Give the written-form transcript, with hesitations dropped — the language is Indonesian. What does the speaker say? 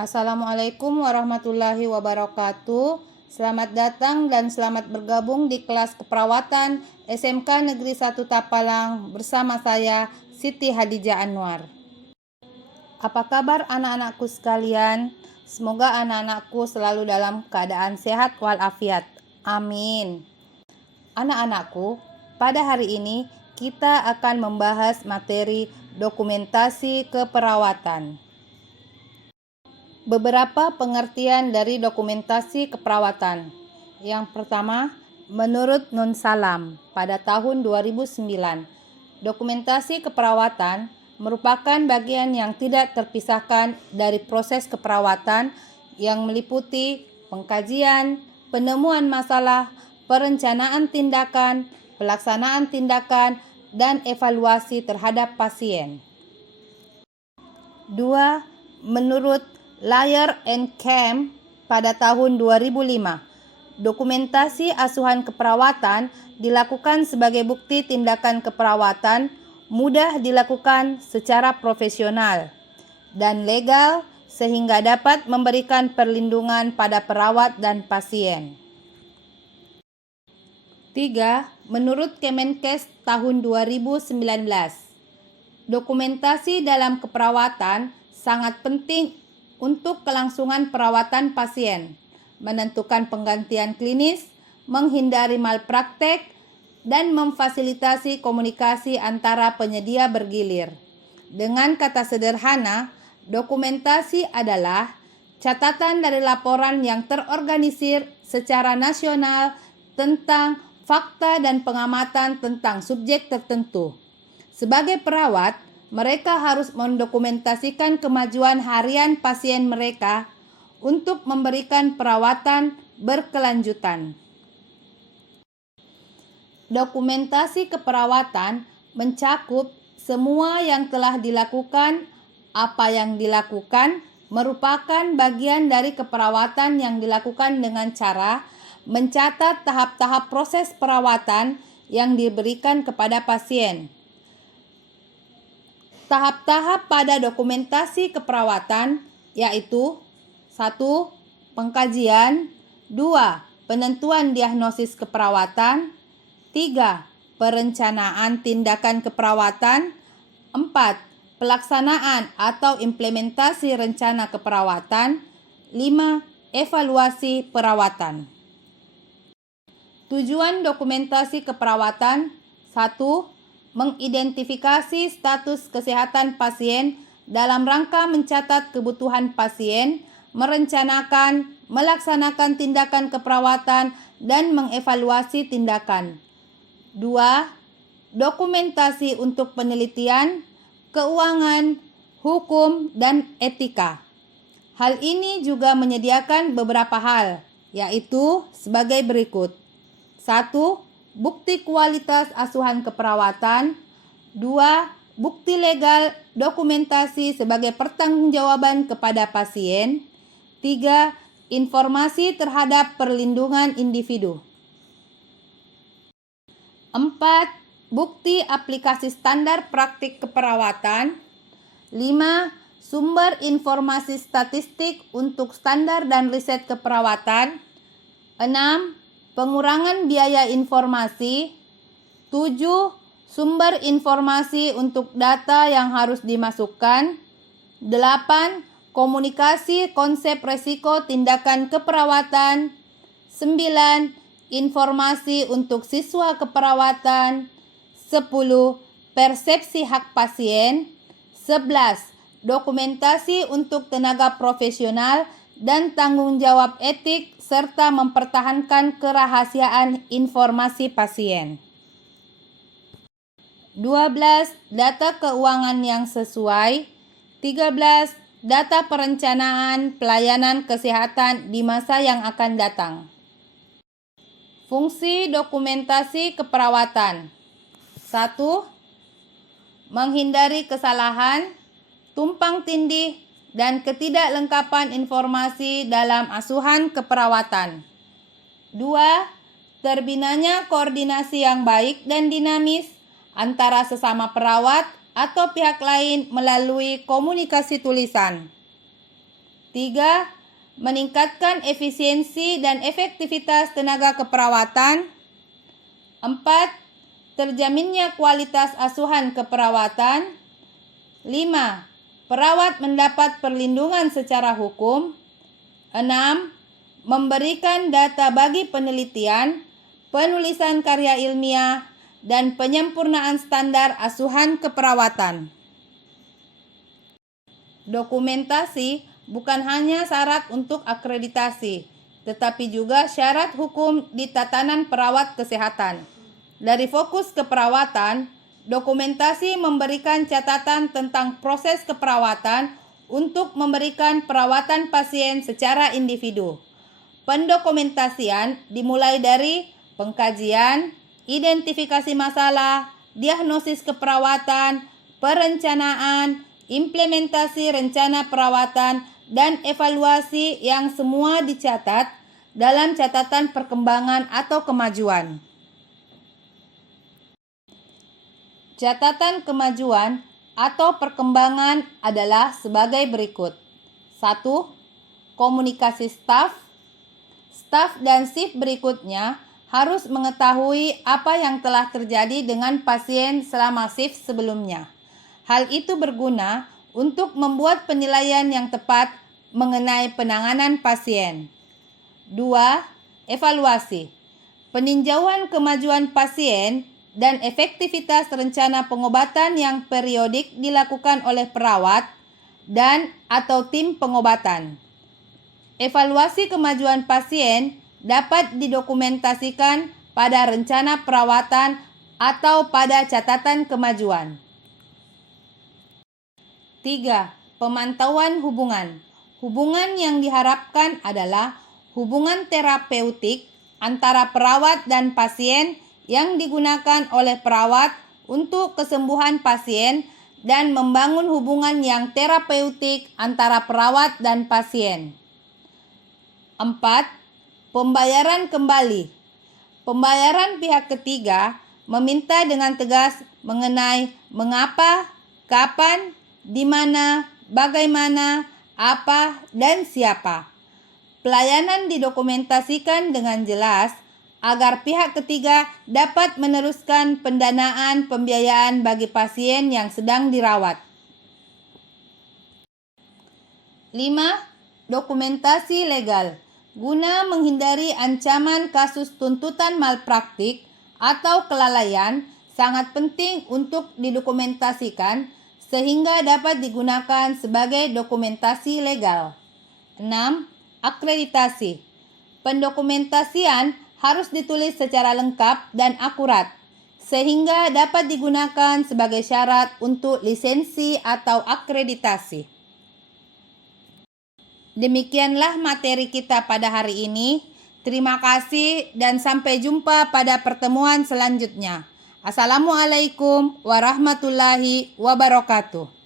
Assalamualaikum warahmatullahi wabarakatuh. Selamat datang dan selamat bergabung di kelas keperawatan SMK Negeri 1 Tapalang bersama saya Siti Hadijah Anwar. Apa kabar anak-anakku sekalian? Semoga anak-anakku selalu dalam keadaan sehat walafiat. Amin. Anak-anakku, pada hari ini kita akan membahas materi dokumentasi keperawatan. Beberapa pengertian dari dokumentasi keperawatan. Yang pertama, menurut Nun Salam pada tahun 2009, dokumentasi keperawatan merupakan bagian yang tidak terpisahkan dari proses keperawatan yang meliputi pengkajian, penemuan masalah, perencanaan tindakan, pelaksanaan tindakan, dan evaluasi terhadap pasien. 2. Menurut Layer and Camp pada tahun 2005, dokumentasi asuhan keperawatan dilakukan sebagai bukti tindakan keperawatan mudah dilakukan secara profesional dan legal sehingga dapat memberikan perlindungan pada perawat dan pasien. 3. Menurut Kemenkes tahun 2019, dokumentasi dalam keperawatan sangat penting untuk kelangsungan perawatan pasien, menentukan penggantian klinis, menghindari malpraktek, dan memfasilitasi komunikasi antara penyedia bergilir. Dengan kata sederhana, dokumentasi adalah catatan dari laporan yang terorganisir secara nasional tentang fakta dan pengamatan tentang subjek tertentu. Sebagai perawat, mereka harus mendokumentasikan kemajuan harian pasien mereka untuk memberikan perawatan berkelanjutan. Dokumentasi keperawatan mencakup semua yang telah dilakukan. Apa yang dilakukan merupakan bagian dari keperawatan yang dilakukan dengan cara mencatat tahap-tahap proses perawatan yang diberikan kepada pasien. Tahap-tahap pada dokumentasi keperawatan yaitu 1. Pengkajian, 2. Penentuan diagnosis keperawatan, 3. Perencanaan tindakan keperawatan, 4. Pelaksanaan atau implementasi rencana keperawatan, 5. Evaluasi perawatan. Tujuan dokumentasi keperawatan: 1. Mengidentifikasi status kesehatan pasien dalam rangka mencatat kebutuhan pasien, merencanakan, melaksanakan tindakan keperawatan, dan mengevaluasi tindakan. 2. Dokumentasi untuk penelitian, keuangan, hukum, dan etika. Hal ini juga menyediakan beberapa hal, yaitu sebagai berikut. 1. Bukti kualitas asuhan keperawatan. 2. Bukti legal dokumentasi sebagai pertanggungjawaban kepada pasien. 3. Informasi terhadap perlindungan individu. 4. Bukti aplikasi standar praktik keperawatan. 5. Sumber informasi statistik untuk standar dan riset keperawatan. 6. Pengurangan biaya informasi. 7. Sumber informasi untuk data yang harus dimasukkan. 8. Komunikasi konsep resiko tindakan keperawatan. 9. Informasi untuk siswa keperawatan. 10. Persepsi hak pasien. 11. Dokumentasi untuk tenaga profesional dan tanggung jawab etik serta mempertahankan kerahasiaan informasi pasien. 12. Data keuangan yang sesuai. 13. Data perencanaan pelayanan kesehatan di masa yang akan datang. Fungsi dokumentasi keperawatan: 1. Menghindari kesalahan, tumpang tindih, dan ketidaklengkapan informasi dalam asuhan keperawatan. 2. Terbinanya koordinasi yang baik dan dinamis antara sesama perawat atau pihak lain melalui komunikasi tulisan. 3. Meningkatkan efisiensi dan efektivitas tenaga keperawatan. 4. Terjaminnya kualitas asuhan keperawatan. 5. Perawat mendapat perlindungan secara hukum. 6. Memberikan data bagi penelitian, penulisan karya ilmiah, dan penyempurnaan standar asuhan keperawatan. Dokumentasi bukan hanya syarat untuk akreditasi, tetapi juga syarat hukum di tatanan perawat kesehatan. Dari fokus keperawatan, dokumentasi memberikan catatan tentang proses keperawatan untuk memberikan perawatan pasien secara individu. Pendokumentasian dimulai dari pengkajian, identifikasi masalah, diagnosis keperawatan, perencanaan, implementasi rencana perawatan, dan evaluasi yang semua dicatat dalam catatan perkembangan atau kemajuan. Catatan kemajuan atau perkembangan adalah sebagai berikut. 1. Komunikasi staf. Staf dan shift berikutnya harus mengetahui apa yang telah terjadi dengan pasien selama shift sebelumnya. Hal itu berguna untuk membuat penilaian yang tepat mengenai penanganan pasien. 2. Evaluasi. Peninjauan kemajuan pasien dan efektivitas rencana pengobatan yang periodik dilakukan oleh perawat dan atau tim pengobatan. Evaluasi kemajuan pasien dapat didokumentasikan pada rencana perawatan atau pada catatan kemajuan. 3. Pemantauan hubungan. Hubungan yang diharapkan adalah hubungan terapeutik antara perawat dan pasien yang digunakan oleh perawat untuk kesembuhan pasien dan membangun hubungan yang terapeutik antara perawat dan pasien. 4. Pembayaran kembali. Pembayaran pihak ketiga meminta dengan tegas mengenai mengapa, kapan, di mana, bagaimana, apa, dan siapa. Pelayanan didokumentasikan dengan jelas agar pihak ketiga dapat meneruskan pendanaan pembiayaan bagi pasien yang sedang dirawat. 5. Dokumentasi legal. Guna menghindari ancaman kasus tuntutan malpraktik atau kelalaian, sangat penting untuk didokumentasikan sehingga dapat digunakan sebagai dokumentasi legal. 6. Akreditasi. Pendokumentasian harus ditulis secara lengkap dan akurat, sehingga dapat digunakan sebagai syarat untuk lisensi atau akreditasi. Demikianlah materi kita pada hari ini. Terima kasih dan sampai jumpa pada pertemuan selanjutnya. Assalamualaikum warahmatullahi wabarakatuh.